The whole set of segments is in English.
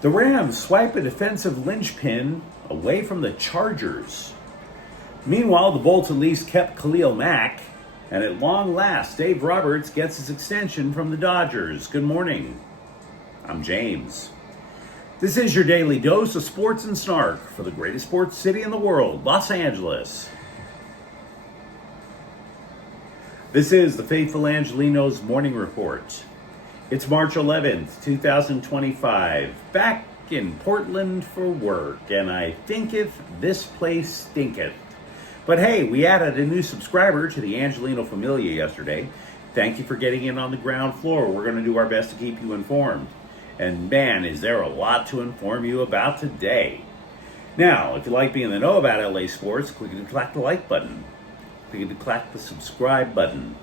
The Rams swipe a defensive linchpin away from the Chargers. Meanwhile, the Bolts at least kept Khalil Mack, and at long last, Dave Roberts gets his extension from the Dodgers. Good morning. I'm James. This is your daily dose of sports and snark for the greatest sports city in the world, Los Angeles. This is the faithful Angelenos morning report. It's March 11th, 2025, back in Portland for work, and I thinketh this place stinketh. But hey, we added a new subscriber to the Angeleno Familia yesterday. Thank you for getting in on the ground floor. We're going to do our best to keep you informed. And man, is there a lot to inform you about today. Now, if you like being in the know about LA sports, click the like button. Click the subscribe button.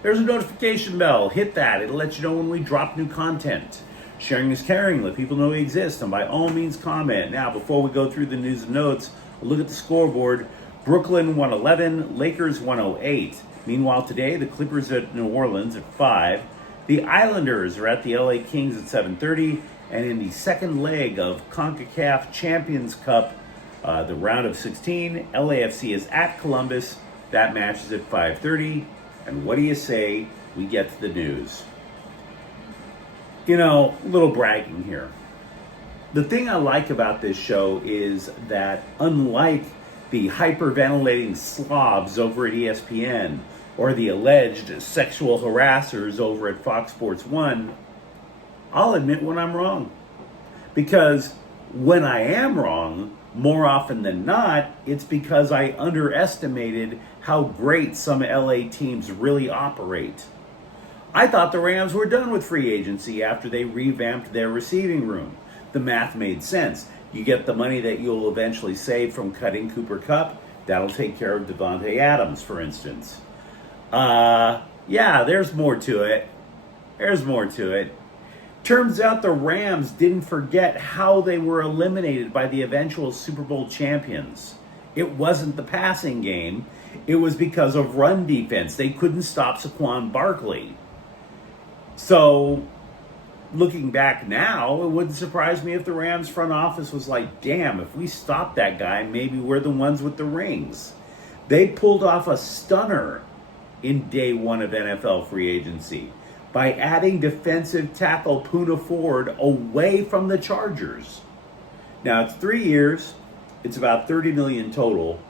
There's a notification bell. Hit that. It'll let you know when we drop new content. Sharing is caring. Let people know we exist. And by all means, comment. Now, before we go through the news and notes, we'll look at the scoreboard. Brooklyn 111, Lakers 108. Meanwhile, today, the Clippers at New Orleans at 5. The Islanders are at the LA Kings at 7:30. And in the second leg of CONCACAF Champions Cup, the round of 16, LAFC is at Columbus. That match is at 5:30. And what do you say we get to the news? Little bragging here. The thing I like about this show is that unlike the hyperventilating slobs over at ESPN or the alleged sexual harassers over at Fox Sports 1, I'll admit when I'm wrong. Because when I am wrong, more often than not, it's because I underestimated how great some LA teams really operate. I thought the Rams were done with free agency after they revamped their receiving room. The math made sense. You get the money that you'll eventually save from cutting Cooper Kupp. That'll take care of Devontae Adams, for instance. There's more to it. Turns out the Rams didn't forget how they were eliminated by the eventual Super Bowl champions. It wasn't the passing game. It was because of run defense. They couldn't stop Saquon Barkley. So, looking back now, it wouldn't surprise me if the Rams front office was like, damn, if we stop that guy, maybe we're the ones with the rings. They pulled off a stunner in day one of NFL free agency by adding defensive tackle Poona Ford away from the Chargers. Now, it's 3 years. It's about $30 million total.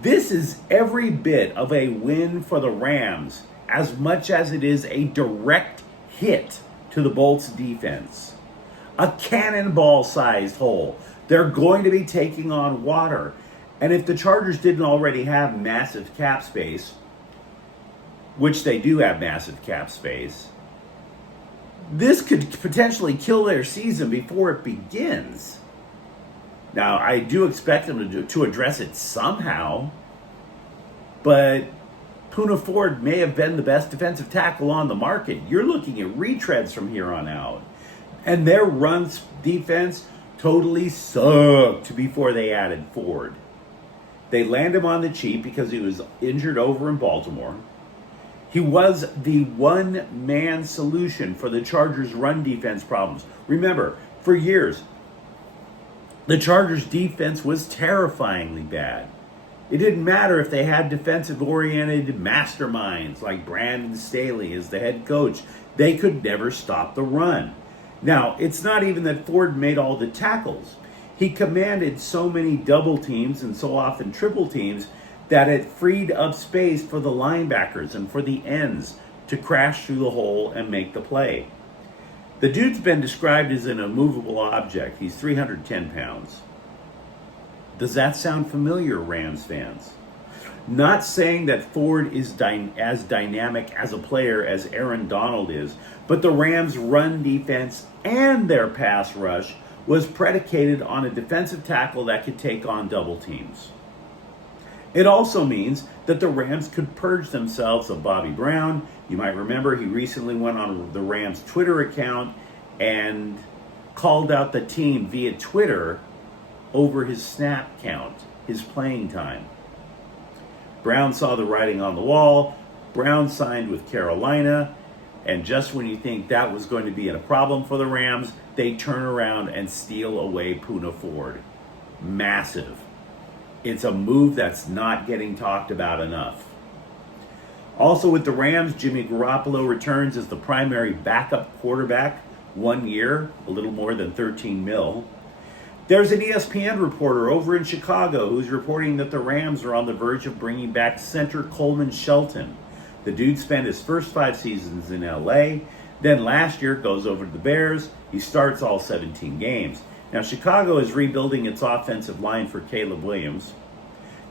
This is every bit of a win for the Rams, as much as it is a direct hit to the Bolts defense. A cannonball-sized hole. They're going to be taking on water. And if the Chargers didn't already have massive cap space, which they do have massive cap space, this could potentially kill their season before it begins. Now, I do expect them to address it somehow, but Poona Ford may have been the best defensive tackle on the market. You're looking at retreads from here on out. And their run defense totally sucked before they added Ford. They land him on the cheap because he was injured over in Baltimore. He was the one-man solution for the Chargers' run defense problems. Remember, for years, the Chargers' defense was terrifyingly bad. It didn't matter if they had defensive-oriented masterminds like Brandon Staley as the head coach. They could never stop the run. Now, it's not even that Ford made all the tackles. He commanded so many double teams and so often triple teams that it freed up space for the linebackers and for the ends to crash through the hole and make the play. The dude's been described as an immovable object. He's 310 pounds. Does that sound familiar, Rams fans? Not saying that Ford is as dynamic as a player as Aaron Donald is, but the Rams' run defense and their pass rush was predicated on a defensive tackle that could take on double teams. It also means that the Rams could purge themselves of Bobby Brown. You might remember he recently went on the Rams Twitter account and called out the team via Twitter over his snap count, his playing time. Brown saw the writing on the wall. Brown signed with Carolina, And just when you think that was going to be a problem for the Rams, they turn around and steal away Poona Ford. Massive. It's a move that's not getting talked about enough. Also with the Rams, Jimmy Garoppolo returns as the primary backup quarterback. 1 year, a little more than 13 mil. There's an ESPN reporter over in Chicago who's reporting that the Rams are on the verge of bringing back center Coleman Shelton. The dude spent his first 5 seasons in LA, then last year goes over to the Bears. He starts all 17 games. Now, Chicago is rebuilding its offensive line for Caleb Williams.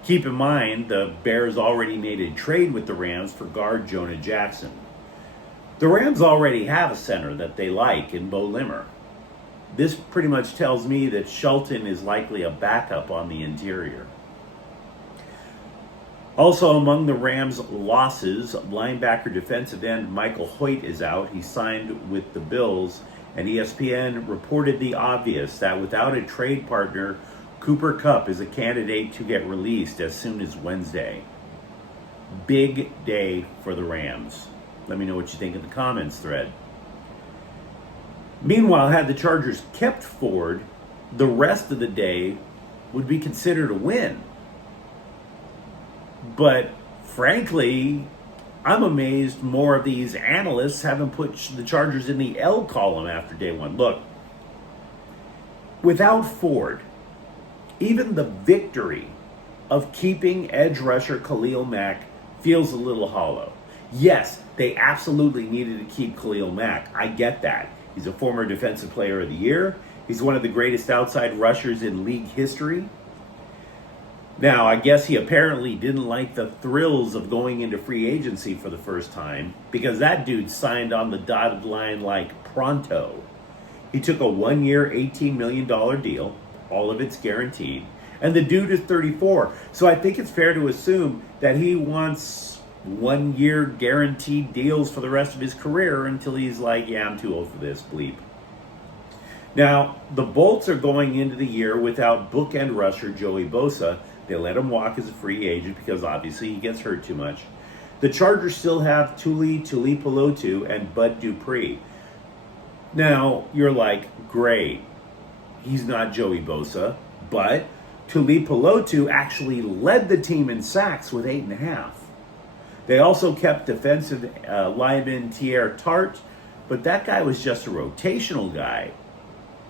Keep in mind, the Bears already made a trade with the Rams for guard Jonah Jackson. The Rams already have a center that they like in Bo Limmer. This pretty much tells me that Shelton is likely a backup on the interior. Also among the Rams' losses, linebacker defensive end Michael Hoyt is out. He signed with the Bills, and ESPN reported the obvious, that without a trade partner, Cooper Kupp is a candidate to get released as soon as Wednesday. Big day for the Rams. Let me know what you think in the comments thread. Meanwhile, had the Chargers kept Ford, the rest of the day would be considered a win. But frankly, I'm amazed more of these analysts haven't put the Chargers in the L column after day one. Look, without Ford, even the victory of keeping edge rusher Khalil Mack feels a little hollow. Yes, they absolutely needed to keep Khalil Mack. I get that. He's a former Defensive Player of the Year. He's one of the greatest outside rushers in league history. Now, I guess he apparently didn't like the thrills of going into free agency for the first time, because that dude signed on the dotted line like pronto. He took a 1-year, $18 million deal. All of it's guaranteed. And the dude is 34. So I think it's fair to assume that he wants 1-year guaranteed deals for the rest of his career until he's like, yeah, I'm too old for this, bleep. Now, the Bolts are going into the year without bookend rusher Joey Bosa. They let him walk as a free agent because obviously he gets hurt too much. The Chargers still have Tuipulotu and Bud Dupree. Now, you're like, great. He's not Joey Bosa, but Tuipulotu actually led the team in sacks with 8.5. They also kept defensive lineman Tier Tart, but that guy was just a rotational guy.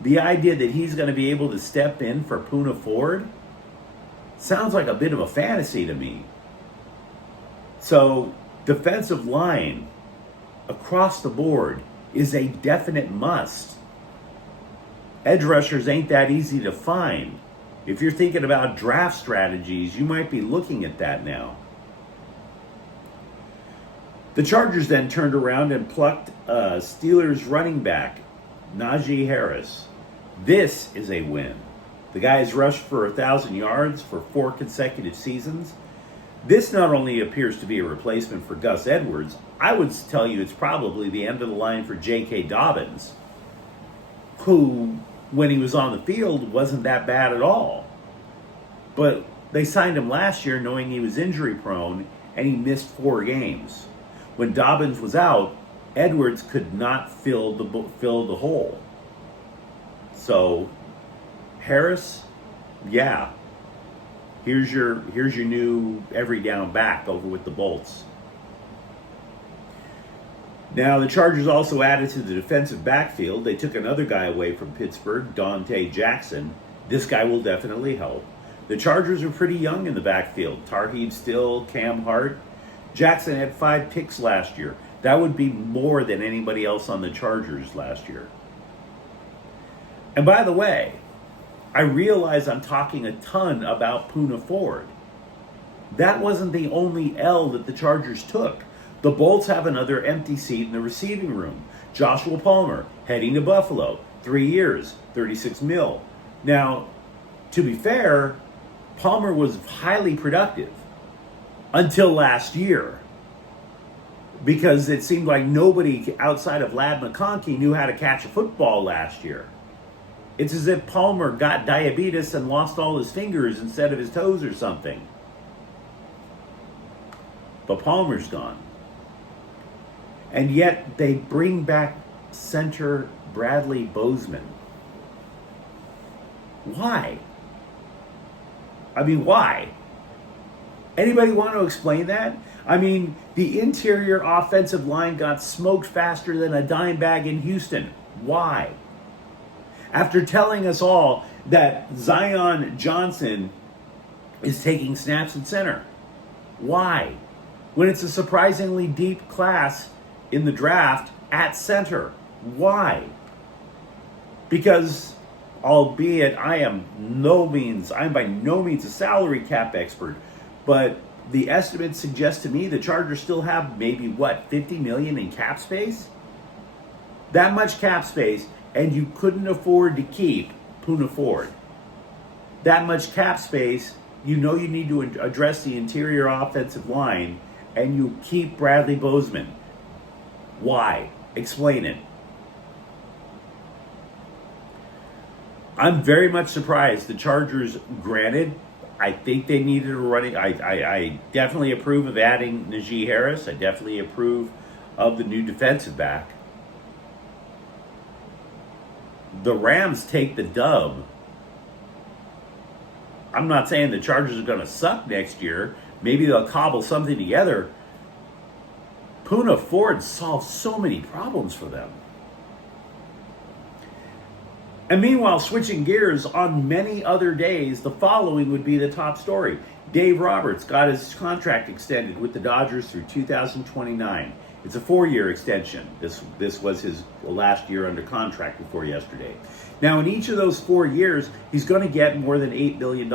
The idea that he's going to be able to step in for Poona Ford sounds like a bit of a fantasy to me. So, defensive line across the board is a definite must. Edge rushers ain't that easy to find. If you're thinking about draft strategies, you might be looking at that now. The Chargers then turned around and plucked Steelers running back Najee Harris. This is a win. The guy has rushed for 1,000 yards for 4 consecutive seasons. This not only appears to be a replacement for Gus Edwards, I would tell you it's probably the end of the line for J.K. Dobbins, who, when he was on the field, wasn't that bad at all. But they signed him last year knowing he was injury prone, and he missed 4 games. When Dobbins was out, Edwards could not fill the hole. So, Harris, yeah, here's your new every down back over with the Bolts. Now, the Chargers also added to the defensive backfield. They took another guy away from Pittsburgh, Dante Jackson. This guy will definitely help. The Chargers are pretty young in the backfield. Tarheeb Still, Cam Hart. Jackson had 5 picks last year. That would be more than anybody else on the Chargers last year. And by the way, I realize I'm talking a ton about Poona Ford. That wasn't the only L that the Chargers took. The Bolts have another empty seat in the receiving room. Joshua Palmer, heading to Buffalo, 3 years, $36 million. Now, to be fair, Palmer was highly productive until last year, because it seemed like nobody outside of Ladd McConkey knew how to catch a football last year. It's as if Palmer got diabetes and lost all his fingers instead of his toes or something. But Palmer's gone. And yet they bring back center Bradley Bozeman. Why? I mean, why? Anybody want to explain that? I mean, the interior offensive line got smoked faster than a dime bag in Houston. Why? After telling us all that Zion Johnson is taking snaps at center. Why? When it's a surprisingly deep class in the draft at center. Why? Because, albeit I'm by no means a salary cap expert, but the estimates suggest to me the Chargers still have maybe, $50 million in cap space? That much cap space, and you couldn't afford to keep Poona Ford. That much cap space, you need to address the interior offensive line, and you keep Bradley Bozeman. Why? Explain it. I'm very much surprised the Chargers, granted, I think they needed a running. I definitely approve of adding Najee Harris. I definitely approve of the new defensive back. The Rams take the dub. I'm not saying the Chargers are going to suck next year. Maybe they'll cobble something together. Poona Ford solved so many problems for them. And meanwhile, switching gears, on many other days, the following would be the top story. Dave Roberts got his contract extended with the Dodgers through 2029. It's a 4-year extension. This was his last year under contract before yesterday. Now, in each of those 4 years, he's going to get more than $8 million.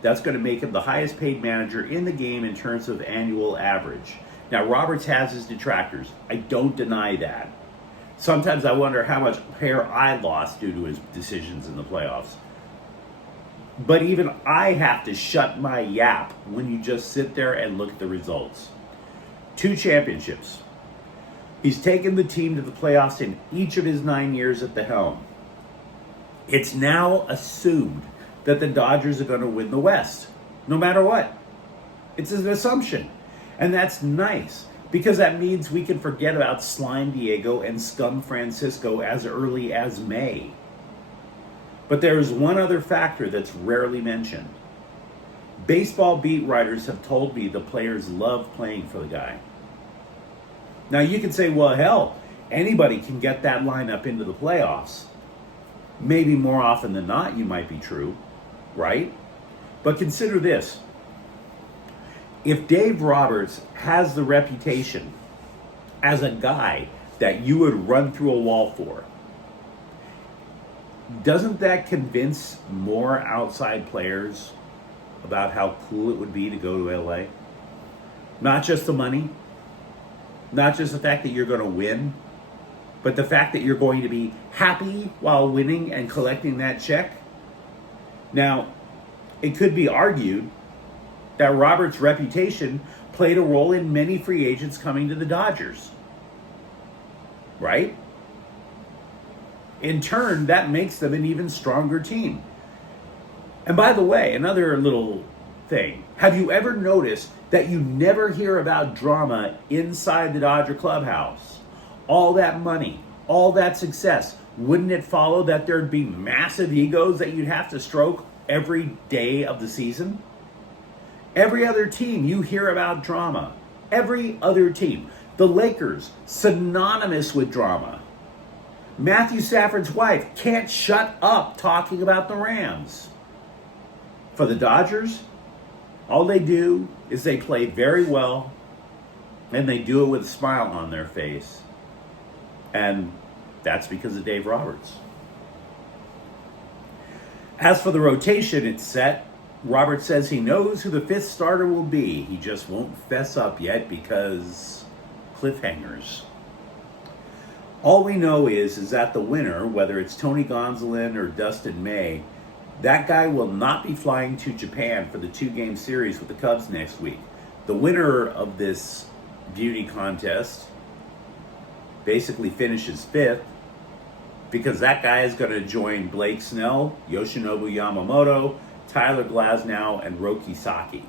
That's going to make him the highest paid manager in the game in terms of annual average. Now, Roberts has his detractors. I don't deny that. Sometimes I wonder how much hair I lost due to his decisions in the playoffs. But even I have to shut my yap when you just sit there and look at the results. 2 championships. He's taken the team to the playoffs in each of his 9 years at the helm. It's now assumed that the Dodgers are going to win the West, no matter what. It's an assumption. And that's nice, because that means we can forget about Slime Diego and Scum Francisco as early as May. But there is one other factor that's rarely mentioned. Baseball beat writers have told me the players love playing for the guy. Now you can say, well, hell, anybody can get that lineup into the playoffs. Maybe more often than not, you might be true, right? But consider this. If Dave Roberts has the reputation as a guy that you would run through a wall for, doesn't that convince more outside players about how cool it would be to go to LA? Not just the money, not just the fact that you're going to win, but the fact that you're going to be happy while winning and collecting that check. Now, it could be argued that Roberts' reputation played a role in many free agents coming to the Dodgers. Right? In turn, that makes them an even stronger team. And by the way, another little thing. Have you ever noticed that you never hear about drama inside the Dodger clubhouse? All that money, all that success, wouldn't it follow that there'd be massive egos that you'd have to stroke every day of the season? Every other team, you hear about drama. Every other team. The Lakers, synonymous with drama. Matthew Stafford's wife can't shut up talking about the Rams. For the Dodgers, all they do is they play very well, and they do it with a smile on their face. And that's because of Dave Roberts. As for the rotation, it's set. Roberts says he knows who the 5th starter will be. He just won't fess up yet because cliffhangers. All we know is that the winner, whether it's Tony Gonsolin or Dustin May, that guy will not be flying to Japan for the 2-game series with the Cubs next week. The winner of this beauty contest basically finishes 5th because that guy is going to join Blake Snell, Yoshinobu Yamamoto, Tyler Glasnow, and Roki Saki.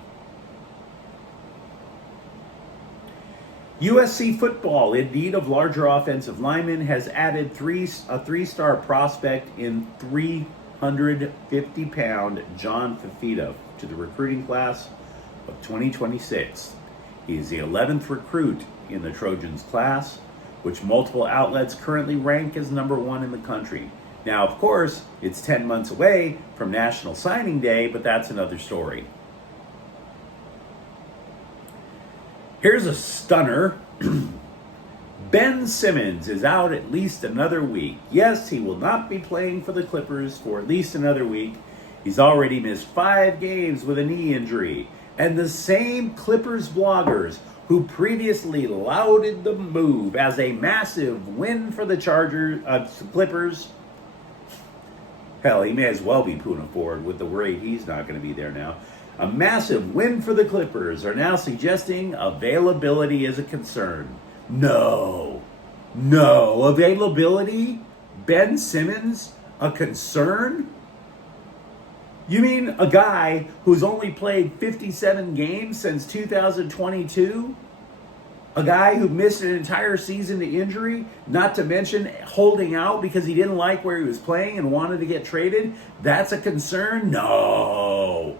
USC football, in need of larger offensive linemen, has added a three-star prospect in 350-pound John Fide to the recruiting class of 2026. He is the 11th recruit in the Trojans class, which multiple outlets currently rank as number one in the country. Now, of course, it's 10 months away from National Signing Day, but that's another story. Here's a stunner. Ben Simmons is out at least another week. Yes, he will not be playing for the Clippers for at least another week. He's already missed 5 games with a knee injury. And the same Clippers bloggers who previously lauded the move as a massive win for the Clippers. Hell, he may as well be Poona Ford with the rate he's not going to be there now. A massive win for the Clippers are now suggesting availability is a concern. No, availability? Ben Simmons, a concern? You mean a guy who's only played 57 games since 2022? A guy who missed an entire season to injury, not to mention holding out because he didn't like where he was playing and wanted to get traded? That's a concern? No.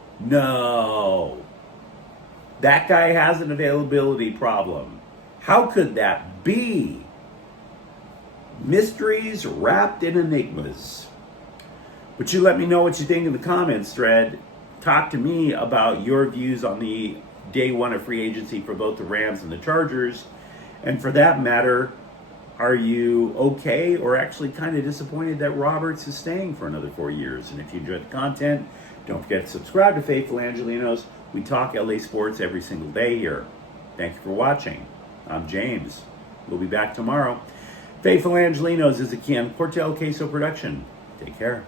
That guy has an availability problem. How could that be? Mysteries wrapped in enigmas. But you let me know what you think in the comments thread. Talk to me about your views on the day one of free agency for both the Rams and the Chargers. And for that matter, are you okay or actually kind of disappointed that Roberts is staying for another 4 years? And if you enjoyed the content, don't forget to subscribe to Faithful Angelenos. We talk LA sports every single day here. Thank you for watching. I'm James. We'll be back tomorrow. Faithful Angelenos is a Ken Cortel Queso production. Take care.